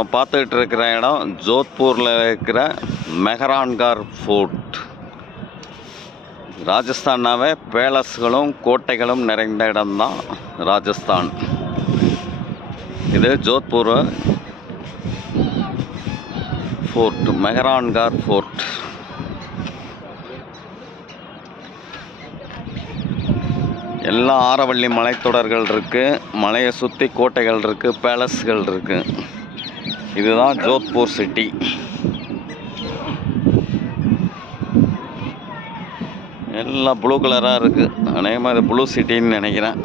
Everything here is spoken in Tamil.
நம்ம பார்த்துக்கிட்டு இருக்கிற இடம் ஜோத்பூரில் இருக்கிற மெஹரான்கர் ஃபோர்ட். ராஜஸ்தான்னாவே பேலஸ்களும் கோட்டைகளும் நிறைந்த இடம்தான் ராஜஸ்தான். இது ஜோத்பூர் ஃபோர்ட், மெஹரான்கர் ஃபோர்ட். எல்லாம் ஆரவள்ளி மலைத்தொடர்கள் இருக்குது, மலையை சுற்றி கோட்டைகள் இருக்குது, பேலஸ்கள் இருக்குது. இதுதான் ஜோத்பூர் சிட்டி. எல்லாம் ப்ளூ கலராக இருக்குது. அநேகமாக இது ப்ளூ சிட்டின்னு நினைக்கிறேன்.